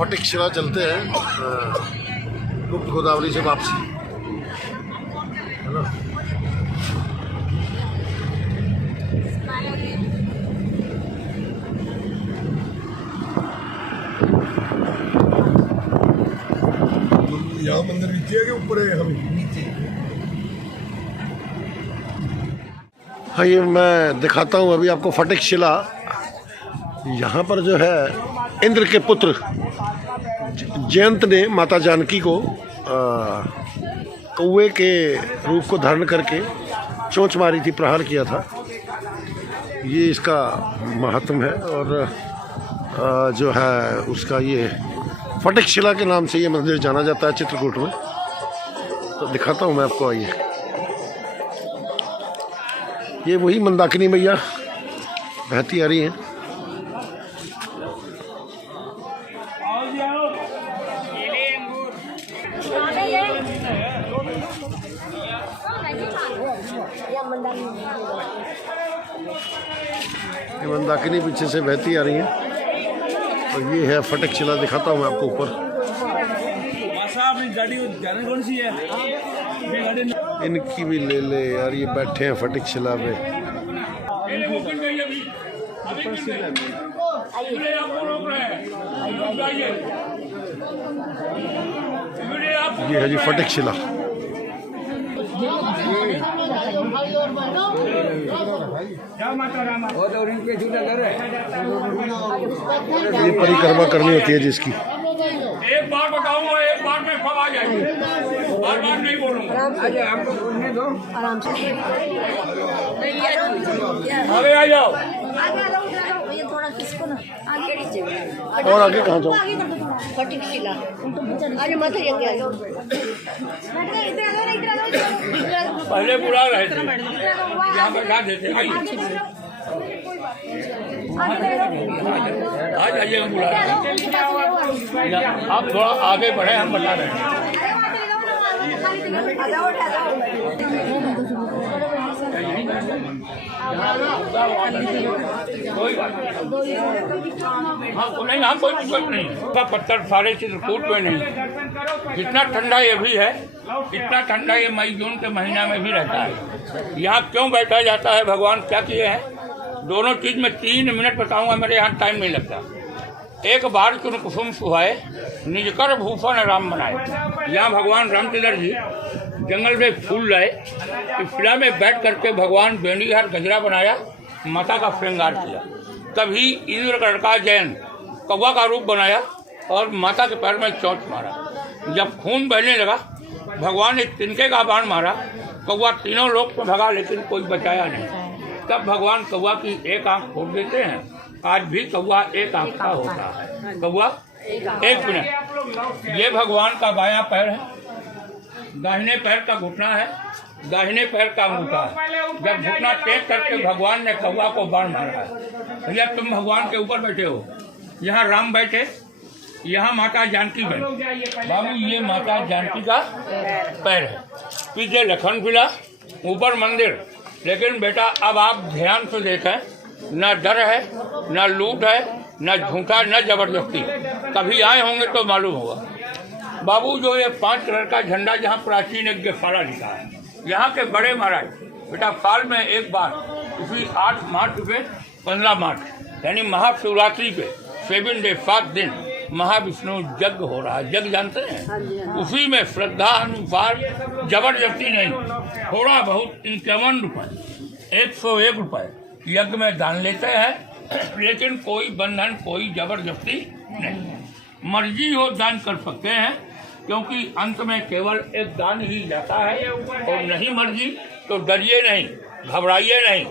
फटिक शिला चलते हैं गुप्त गोदावरी से वापसी, है ना। यहाँ मंदिर नीचे है कि ऊपर है? हम नीचे। हाँ, ये मैं दिखाता हूँ अभी आपको फटिक शिला। यहाँ पर जो है इंद्र के पुत्र जयंत ने माता जानकी को कौवे के रूप को धारण करके चोंच मारी थी, प्रहार किया था। ये इसका महात्म है और जो है उसका ये फटिक शिला के नाम से ये मंदिर जाना जाता है चित्रकूट में। तो दिखाता हूँ मैं आपको, आइए। ये वही मंदाकिनी मैया बहती आ रही हैं। ये मंदाकिनी पीछे से बहती आ रही है और ये है फटिक शिला। दिखाता हूँ मैं आपको ऊपर। इनकी भी ले ले यार, ये बैठे हैं फटिक शिला पे। ये है जी फटिक शिला। ये परिक्रमा करनी होती है जिसकी। एक बार बताऊंगा, एक बार में सब आ जाएंगे, बार बार नहीं बोलूंगा। आपको बोलने दो आराम से। आगे आ जाओ। ये थोड़ा किसको ना आगे नीचे। और आगे कहाँ जाओ? फटिक शिला। आगे मत आइए। पहले बुला रहे थे, यहाँ बैठा देते। आ जाइए, हम बुला रहे हैं। आप थोड़ा आगे बढ़े, हम बता रहे हैं। कोई बात नहीं, हम कोई दिक्कत नहीं। पत्थर सारे चित्रकूट में नहीं। जितना ठंडा ये भी है, इतना ठंडा ये मई जून के महीना में भी रहता है। यहाँ क्यों बैठा जाता है, भगवान क्या किए हैं, दोनों चीज में 3 मिनट बताऊंगा, मेरे यहाँ टाइम नहीं लगता। एक बार चुन कुसुम सुहाए, निजकर भूषण राम बनाए। यहाँ भगवान रामचंद्र जी जंगल में फूल लाए, इस शिला में बैठ करके भगवान बेनीहार गजरा बनाया, माता का श्रृंगार किया। तभी इंद्र का जयंत कौवा का रूप बनाया और माता के पैर में चोंच मारा। जब खून बहने लगा, भगवान ने तिनके का बाण मारा, कौवा तीनों लोग में भगा, लेकिन कोई बचाया नहीं। तब भगवान कौवा की एक आंख फोड़ देते हैं। आज भी कौवा एक आंख का होता है। कौवा एक मिनट। ये भगवान का बायां पैर है, दाहिने पैर का घुटना है, दाहिने पैर का अंगूठा है। जब घुटना टेक करके भगवान ने कौवा को बाण मारा है। भैया तुम भगवान के ऊपर बैठे हो, यहाँ राम बैठे, यहाँ माता जानकी बैठे। बाबू ये माता जानकी का पैर है, पीछे लखन किला, ऊपर मंदिर। लेकिन बेटा अब आप ध्यान से देखें, न डर है, न लूट है, न झूठा, न जबरदस्ती। कभी आए होंगे तो मालूम होगा। बाबू जो ये 5 कलर का झंडा जहाँ प्राचीन यज्ञशाला लिखा है, यहाँ के बड़े महाराज बेटा साल में एक बार, इसी 8 मार्च पे 15 मार्च यानी महाशिवरात्रि पे 7 डे 7 दिन महाविष्णु यज्ञ हो रहा है। यज्ञ जानते हैं? उसी में श्रद्धा अनुसार जबरदस्ती नहीं, थोड़ा बहुत 51 रुपये, 101 रुपये यज्ञ में दान लेते हैं। लेकिन कोई बंधन, कोई जबरदस्ती नहीं। मर्जी हो दान कर सकते हैं, क्योंकि अंत में केवल एक दान ही जाता है। और नहीं मर्जी तो डरिए नहीं, घबराइए नहीं।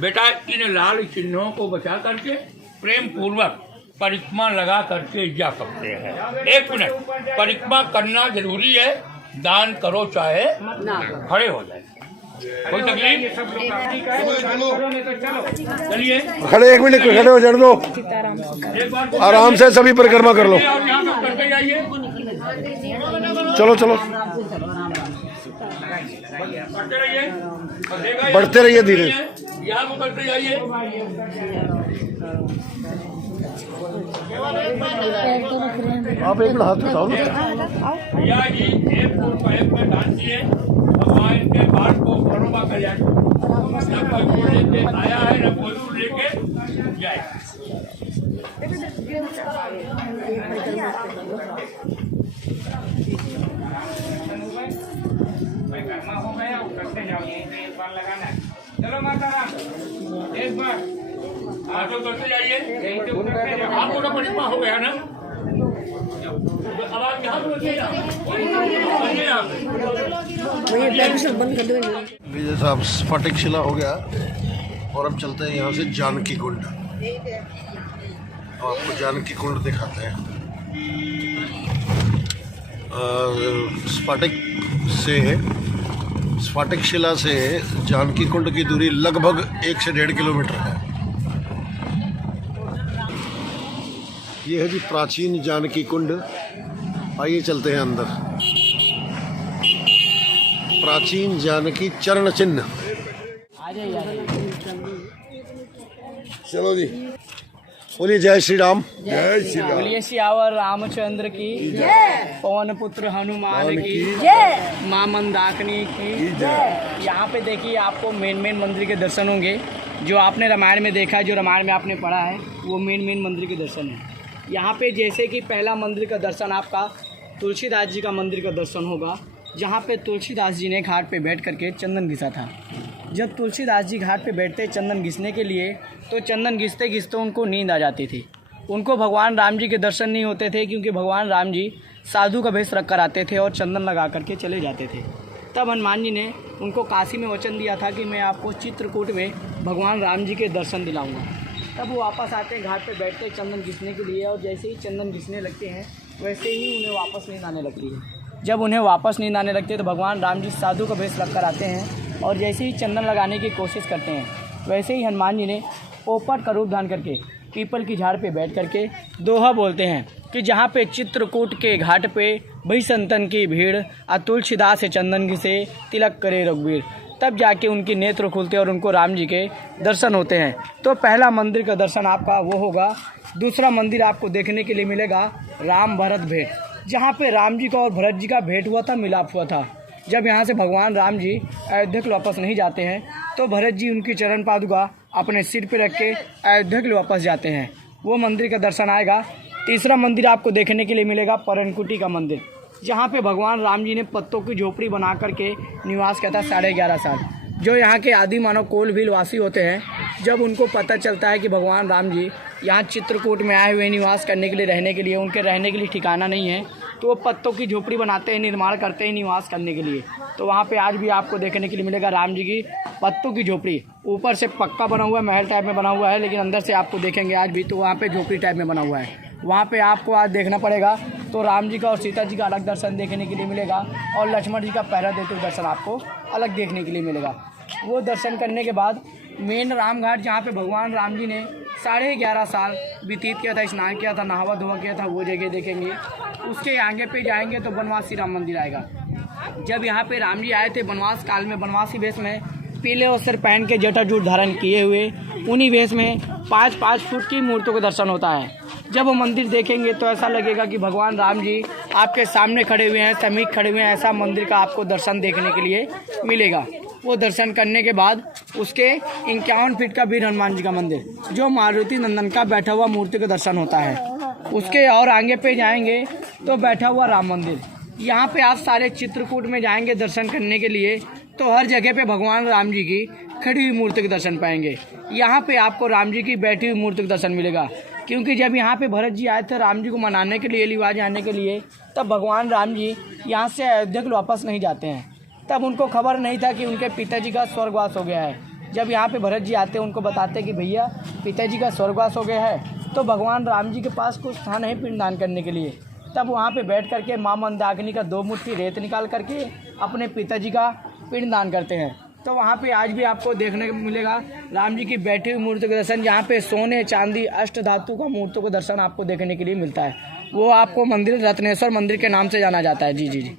बेटा इन लाल चिन्हों को बचा करके प्रेम पूर्वक परिक्रमा लगा करके जा सकते हैं। 1 मिनट, परिक्रमा करना जरूरी है, दान करो चाहे खड़े हो जाए, कोई तकलीफ। चलिए खड़े, 1 मिनट खड़े हो जाने दो, आराम से सभी परिक्रमा कर लो। चलो चलो, बढ़ते रहिए धीरे। यहाँ को करते जाइए। आप एक मिनट हाथ उठाओ ना। भैया जी 1 रुपए में दान किए, भगवान के बाढ़ को करोबा कर जाए, न कोई लेके आया है न कोई लेके जाए। करना हो गया करते जाओ, एक बार लगाना है। चलो माता राम एक बार आगे करते जाइए, आपको तो परिपा हो गया ना। अब आप यहाँ विजय साहब स्फटिक शिला हो गया और अब चलते हैं यहाँ से जानकी कुंड। आपको जानकी कुंड दिखाते हैं। स्फटिक शिला से जानकी कुंड की दूरी लगभग 1 से 1.5 किलोमीटर है। ये है जी प्राचीन जानकी कुंड। आइए चलते हैं अंदर। प्राचीन जानकी चरण चिन्ह। चलो जी, बोलिए जय श्री राम। जय श्री राम। बोलिए सियावर रामचंद्र की जय। पवन पुत्र हनुमान की जय। मां मंदाकिनी की जय। यहाँ पे देखिए आपको मेन मंदिर के दर्शन होंगे। जो आपने रामायण में देखा है, जो रामायण में आपने पढ़ा है, वो मेन मंदिर के दर्शन है। यहाँ पे जैसे कि पहला मंदिर का दर्शन आपका तुलसीदास जी का मंदिर का दर्शन होगा, जहाँ पे तुलसीदास जी ने घाट पे बैठ करके चंदन घिसा था। जब तुलसीदास जी घाट पे बैठते चंदन घिसने के लिए, तो चंदन घिसते घिसते उनको नींद आ जाती थी। उनको भगवान राम जी के दर्शन नहीं होते थे, क्योंकि भगवान राम जी साधु का भेष रख कर आते थे और चंदन लगा करके चले जाते थे। तब हनुमान जी ने उनको काशी में वचन दिया था कि मैं आपको चित्रकूट में भगवान राम जी के दर्शन दिलाऊंगा। तब वो वापस आते हैं, घाट पे बैठते हैं चंदन घिसने के लिए, और जैसे ही चंदन घिसने लगते हैं वैसे ही उन्हें वापस नींद आने लगती है। जब उन्हें वापस नींद आने लगती है तो भगवान राम जी साधु का भेष रख कर आते हैं, और जैसे ही चंदन लगाने की कोशिश करते हैं, वैसे ही हनुमान जी ने पोपट का रूप धारण करके पीपल की झाड़ पे बैठ करके दोहा बोलते हैं कि जहाँ पे चित्रकूट के घाट पे भई संतन की भीड़, तुलसीदास से चंदन घिसे तिलक करे रघुवीर। तब जाके उनकी नेत्र खुलते और उनको राम जी के दर्शन होते हैं। तो पहला मंदिर का दर्शन आपका वो होगा। दूसरा मंदिर आपको देखने के लिए मिलेगा राम भरत भेंट, जहाँ पे राम जी का और भरत जी का भेंट हुआ था, मिलाप हुआ था। जब यहाँ से भगवान राम जी अयोध्या के वापस नहीं जाते हैं, तो भरत जी उनकी चरण पादुका अपने सिर पे रख के अयोध्या के वापस जाते हैं। वो मंदिर का दर्शन आएगा। तीसरा मंदिर आपको देखने के लिए मिलेगा परनकुटी का मंदिर, जहाँ पे भगवान राम जी ने पत्तों की झोपड़ी बना करके निवास किया था 11.5 साल। जो यहाँ के आदि मानव कोलभील वासी होते हैं, जब उनको पता चलता है कि भगवान राम जी यहाँ चित्रकूट में आए हुए निवास करने के लिए, रहने के लिए, उनके रहने के लिए ठिकाना नहीं है, तो वो पत्तों की झोपड़ी बनाते हैं, निर्माण करते हैं निवास करने के लिए। तो वहाँ पे आज भी आपको देखने के लिए मिलेगा राम जी की पत्तों की झोपड़ी। ऊपर से पक्का बना हुआ है, महल टाइप में बना हुआ है, लेकिन अंदर से आपको देखेंगे आज भी तो वहाँ पे झोपड़ी टाइप में बना हुआ है। वहाँ पे आपको आज देखना पड़ेगा तो राम जी का और सीता जी का अलग दर्शन देखने के लिए मिलेगा, और लक्ष्मण जी का पहरा देते हुए दर्शन आपको अलग देखने के लिए मिलेगा। वो दर्शन करने के बाद मेन राम घाट, जहाँ पे भगवान राम जी ने 11.5 साल व्यतीत किया था, स्नान किया था, नहावा धोवा किया था, वो जगह देखेंगे। उसके आगे पे जाएंगे तो बनवासी राम मंदिर आएगा। जब यहाँ पे राम जी आए थे वनवास काल में, बनवासी वेश में, पीले वस्त्र पहन के जटाजूट धारण किए हुए, उन्हीं वेश में 5-5 फुट की मूर्तियों का दर्शन होता है। जब वो मंदिर देखेंगे तो ऐसा लगेगा कि भगवान राम जी आपके सामने खड़े हुए हैं, समीप खड़े हुए हैं। ऐसा मंदिर का आपको दर्शन देखने के लिए मिलेगा। वो दर्शन करने के बाद उसके 51 फीट का वीर हनुमान जी का मंदिर, जो मारुति नंदन का बैठा हुआ मूर्ति का दर्शन होता है। उसके और आगे पे जाएंगे तो बैठा हुआ राम मंदिर। यहाँ पे आप सारे चित्रकूट में जाएंगे दर्शन करने के लिए, तो हर जगह पे भगवान राम जी की खड़ी हुई मूर्ति के दर्शन पाएंगे। यहाँ पे आपको राम जी की बैठी हुई मूर्ति का दर्शन मिलेगा, क्योंकि जब यहाँ पे भरत जी आए थे राम जी को मनाने के लिए, लिवा जाने के लिए, तब भगवान राम जी यहाँ से अयोध्या को वापस नहीं जाते हैं। तब उनको खबर नहीं था कि उनके पिताजी का स्वर्गवास हो गया है। जब यहाँ पे भरत जी आते हैं, उनको बताते कि भैया पिताजी का स्वर्गवास हो गया है, तो भगवान राम जी के पास कुछ था नहीं पिंडदान करने के लिए। तब वहाँ पे बैठ करके माँ मंदाकिनी का 2 मुट्ठी रेत निकाल करके अपने पिताजी का पिंडदान करते हैं। तो वहाँ पे आज भी आपको देखने को मिलेगा राम जी की बैठी हुई मूर्ति का दर्शन। यहाँ पे सोने चांदी अष्ट धातु का मूर्ति का दर्शन आपको देखने के लिए मिलता है। वो आपको मंदिर रत्नेश्वर मंदिर के नाम से जाना जाता है। जी।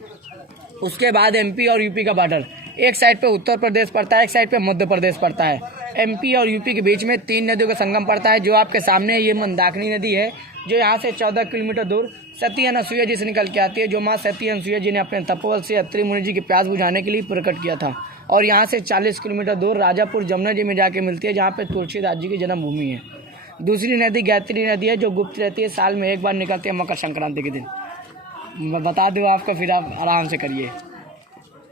उसके बाद एमपी और यूपी का बॉर्डर, एक साइड पे उत्तर प्रदेश पड़ता है, एक साइड पे मध्य प्रदेश पड़ता है। एमपी और यूपी के बीच में 3 नदियों का संगम पड़ता है। जो आपके सामने ये मंदाकिनी नदी है, जो यहाँ से 14 किलोमीटर दूर सती अनसुईया जी से निकल के आती है, जो माँ सती अनसुईया जी ने अपने तपोबल से अत्रि मुनि जी की प्यास बुझाने के लिए प्रकट किया था। और यहाँ से 40 किलोमीटर दूर राजापुर जमुना जी में जाके मिलती है, जहाँ पे तुलसीदास जी की जन्मभूमि है। दूसरी नदी गायत्री नदी है, जो गुप्त रहती है, साल में एक बार निकलती है मकर संक्रांति के दिन। मैं बता दूँ आपको, फिर आप आराम से करिए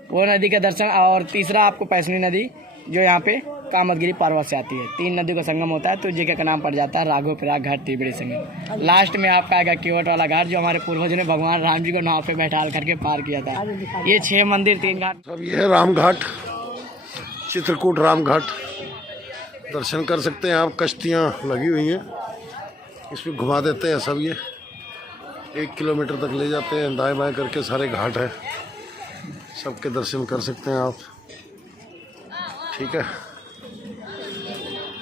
वो नदी का दर्शन। और तीसरा आपको पैसनी नदी, जो यहाँ पे कामतगिरी पार्वत से आती है। 3 नदियों का संगम होता है, तो जगह का नाम पड़ जाता है राघव प्रयाग घाट त्रिवेणी संगम। लास्ट में आपका आएगा केवट वाला घाट, जो हमारे पूर्वजों ने भगवान राम जी को नाव पे बैठा करके पार किया था। ये 6 मंदिर 3 घाट। अब ये है राम घाट, चित्रकूट राम घाट। दर्शन कर सकते हैं आप, कश्तियाँ लगी हुई हैं, इसमें घुमा देते हैं सब। ये 1 किलोमीटर तक ले जाते हैं, दाएं बाएं करके सारे घाट हैं, सबके दर्शन कर सकते हैं आप। ठीक है,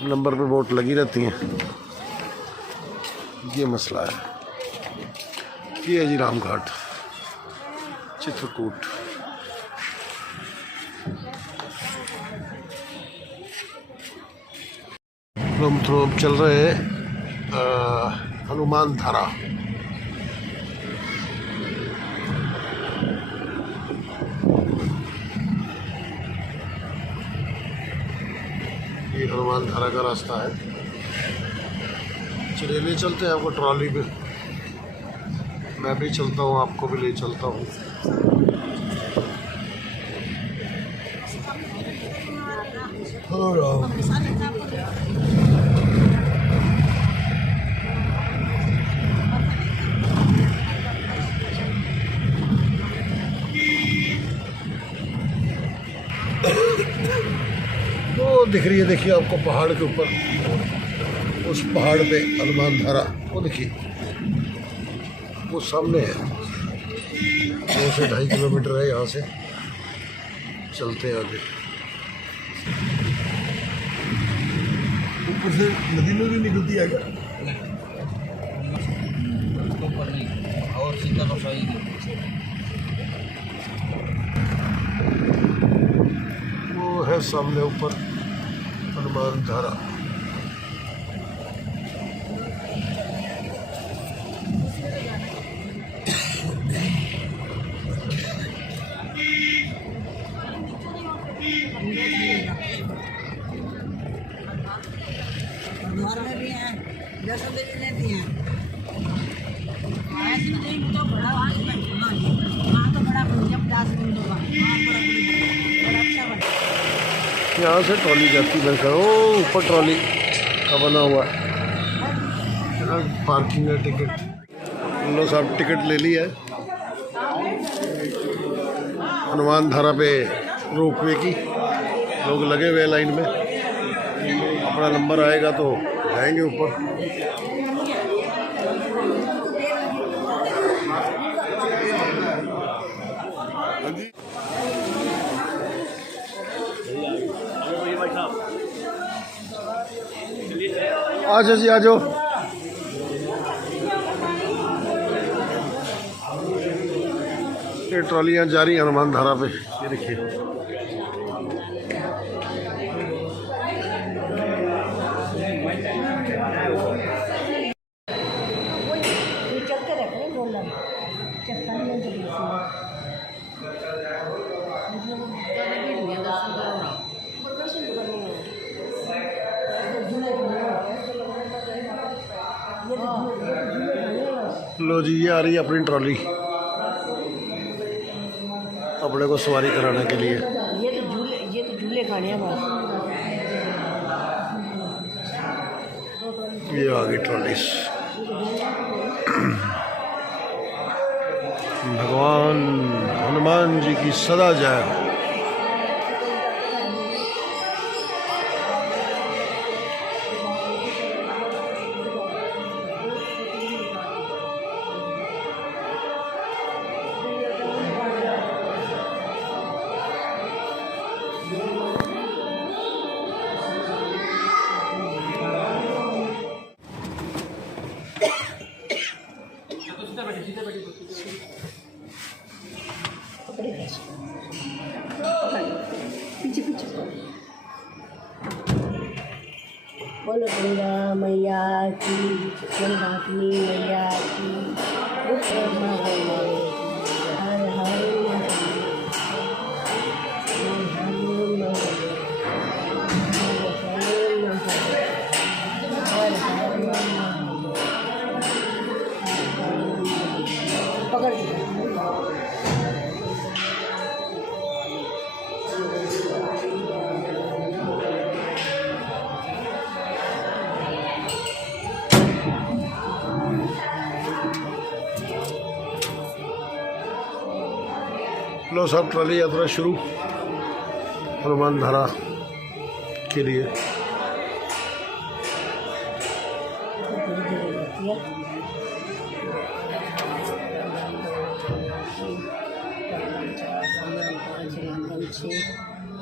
नंबर पे बोट लगी रहती हैं, ये मसला है। ये है जी राम घाट, चित्रकूट। हम तो चल रहे हैं हनुमान धारा। ये हनुमान धारा का रास्ता है। चलिए ले चलते हैं आपको ट्रॉली पे, मैं भी चलता हूँ, आपको भी ले चलता हूँ। वो दिख रही है, देखिए आपको पहाड़ के ऊपर, उस पहाड़ पे हनुमान धारा, वो देखिए वो सामने है। 2 से 2.5 किलोमीटर है यहाँ से, चलते हैं आगे। ऊपर से नदी में भी निकलती है क्या? और सीधा रसोई वो है सामने ऊपर हनुमान धारा। घर में भी हैं, जैसे देवी में भी हैं। ऐसे नहीं तो बड़ा वहाँ तो बड़ा 50 मिनट होगा, वहाँ बड़ा अच्छा बना। यहाँ से ट्रॉली जाती है, ओ ऊपर ट्रॉली का बना हुआ है, पार्किंग है, टिकट। लो साहब टिकट ले ली है हनुमान धारा पे रोपवे की। लोग लगे हुए लाइन में, अपना नंबर आएगा तो जाएंगे ऊपर। आ जाओ जी, आ जाओ। ये ट्रॉलियाँ जा रही हैं हनुमान धारा पे, ये देखिए। लो जी, ये आ रही है अपनी ट्रॉली अपने को सवारी कराने के लिए। ये तो झूले खाने हैं बस। ये आ गई ट्रॉली। भगवान हनुमान जी की सदा जय हो। बोलो गंगा मैया की, मंदाकिनी मैया की, हर हर पकड़ लो साहब, ट्रॉली यात्रा शुरू हनुमान धारा के लिए।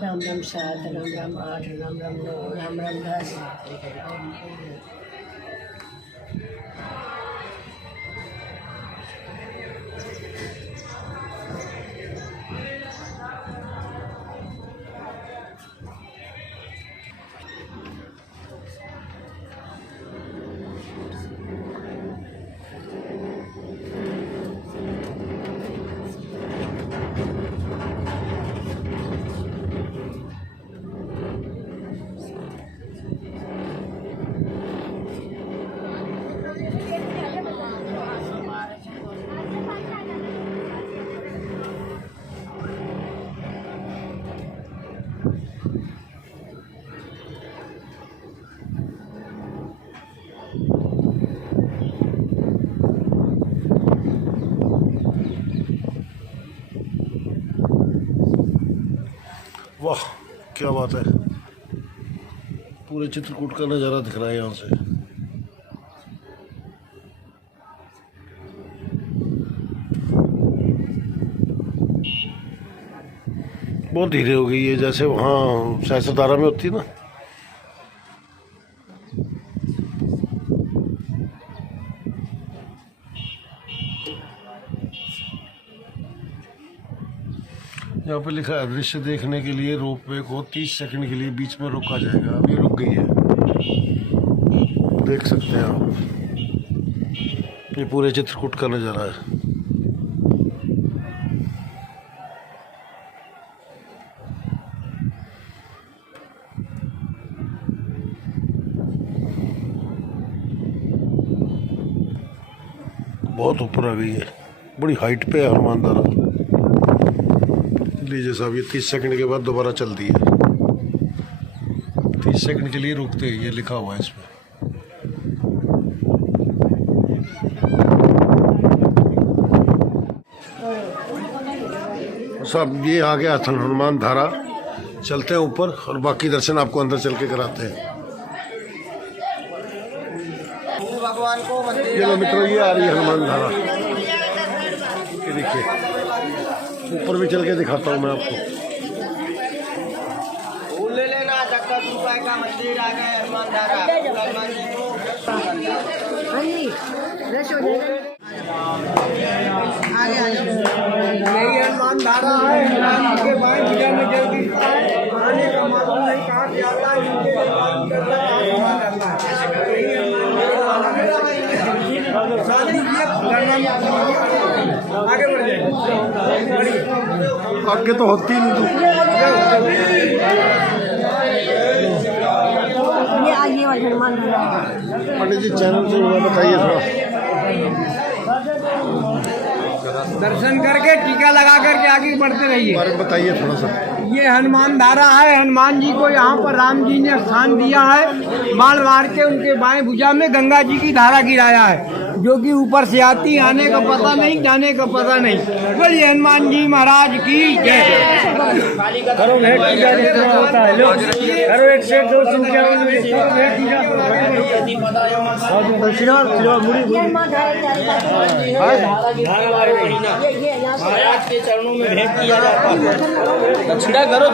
राम राम 7, राम राम 8, राम राम 9, राम राम 10। वाह, क्या बात है। पूरे चित्रकूट का नज़ारा दिख रहा है यहाँ से। बहुत धीरे हो गई है, जैसे वहाँ सहस्त्रधारा में होती है ना। यहाँ पे लिखा है दृश्य देखने के लिए रोपवे को 30 सेकंड के लिए बीच में रोका जाएगा। अभी रुक गई है, देख सकते हैं आप। ये पूरे चित्रकूट का नज़ारा है। बहुत ऊपर आ गई है, बड़ी हाइट पे है हनुमान धारा। लीजिए साहब, ये 30 सेकंड के बाद दोबारा चलती है। 30 सेकंड के लिए रुकते हैं, ये लिखा हुआ है इसमें। साहब, ये आ गया हनुमान धारा। चलते हैं ऊपर और बाकी दर्शन आपको अंदर चल के कराते हैं। भगवान को ये लो मित्रों, ये आ रही है हनुमान धारा। ये देखिए, ऊपर भी चल के दिखाता हूँ मैं आपको। ले लेना, 10 रुपए का मंदिर आ गया हनुमान धारा। हनुमान जी को यही हनुमान धारा है। इनके बाएं भुजा में जल्दी आने का मालूम नहीं कहाँ से आता है। इनके आगे बढ़ जाए, आगे तो होती नहीं तू। ये आइए वाले हनुमान धारा। पंडित जी, चैनल से हुआ बताइए थोड़ा। दर्शन करके टीका लगा करके आगे बढ़ते रहिए। बारे में बताइए थोड़ा सा। ये हनुमान धारा है। हनुमान जी को यहाँ पर राम जी ने स्थान दिया है। बाण मार के उनके बाएं भुजा में गंगा जी की धारा गिराया है, जो कि ऊपर से आती, आने का पता नहीं, जाने का पता नहीं। बोलिए हनुमान जी महाराज की जय। करो भेंट पूजा जितना होता है, लो करो एक सेट दो भेंट पूजा। महाराज के चरणों में भेंट किया जाता है। दक्षिणा करो।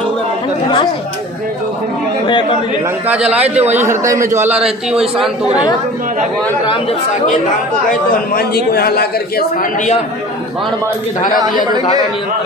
लंका जलाए थे, वही हृदय में ज्वाला रहती, वही शांत हो रही। भगवान राम जब साकेत धाम को गए तो हनुमान जी को यहाँ ला करके स्थान दिया, बाण बाण की धारा दिया, जो धारा नियंत्रण